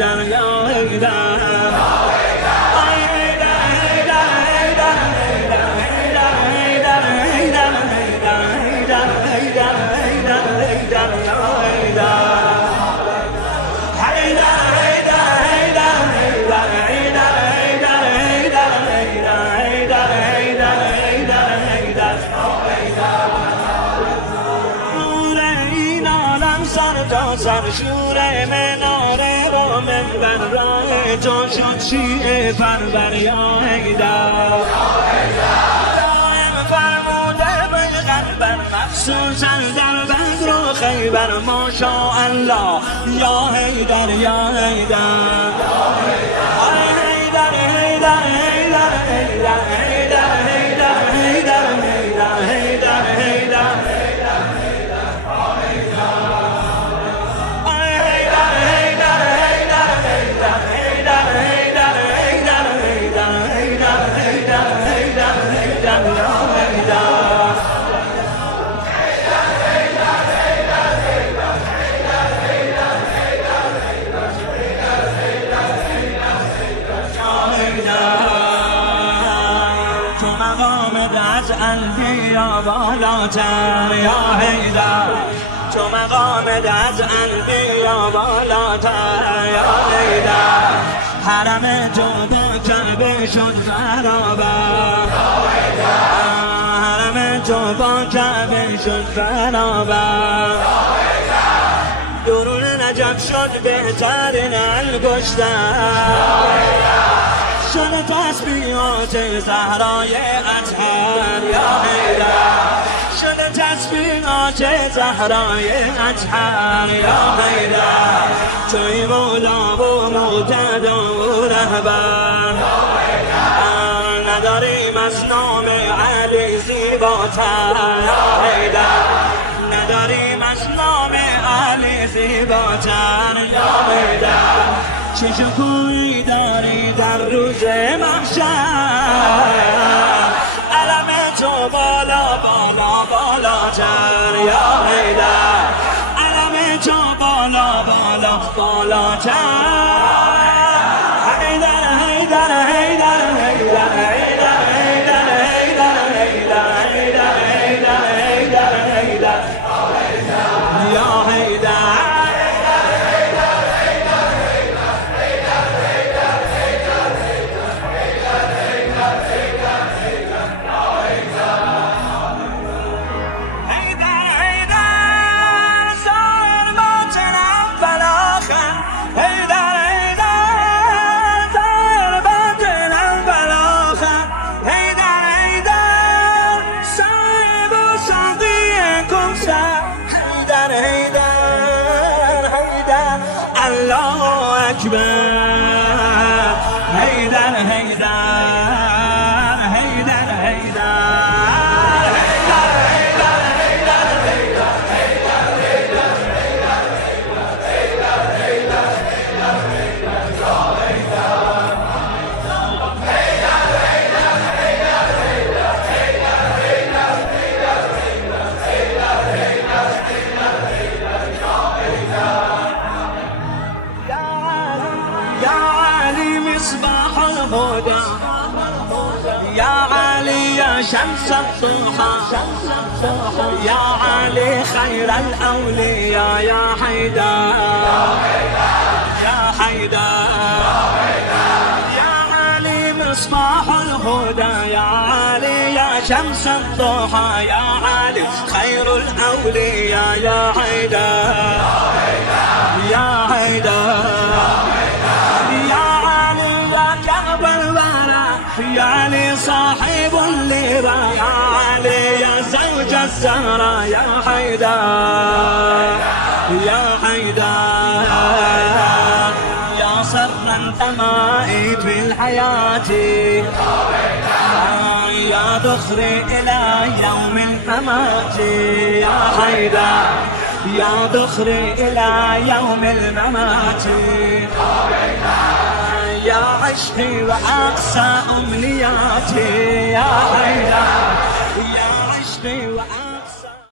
حيدر يا حيدر سرشور مناره با منبر راه تو شد شیعه پرور یا حیدر دائم فرموده پیغمبر مخصوصا در بدر و خیبر ماشاءالله یا حیدر یا حیدر حیدر حیدر حیدر حیدر حیدر حیدر حیدر حیدر حیدر از انبیا بالاتر یا حیدر تو مقامت از انبیا بالاتر یا حیدر حرم تو با کعبه شد برابر حرم تو با کعبه شد برابر درون نجف شد بهترین انگشتر شد تسبیحات زهرای اطهر یا حیدر شد تسبیحات زهرای اطهر یا حیدر توی مولا و مقتدا و رهبر نداریم از نام علی زیباتر یا حیدر نداریم از نام علی زیباتر یا حیدر چه شکوهی داری در روز محشر علم تو بالا بالا بالاتر یا حیدر علم تو بالا بالا بالاتر حیدر حیدر حیدر حیدر حیدر حیدر حیدر حیدر حیدر حیدر حیدر حیدر یا حیدر الله أكبر حيدر حيدر حيدر مصباح الهدى يا علي يا شمس الضحى يا علي خير الأولياء يا حيدر يا حيدر يا علي مصباح الهدى يا علي يا شمس الضحى يا علي خير الأولياء يا حيدر يا حيدر يا علي صاحب اللواء يا علي يا زوج الزهراء يا حيدر يا حيدر يا سرا تمائي في الحياة يا ذخري إلى يوم الممات يا حيدر يا ذخري إلى يوم الممات يا عشقي وأقصى أمنياتي يا حيدر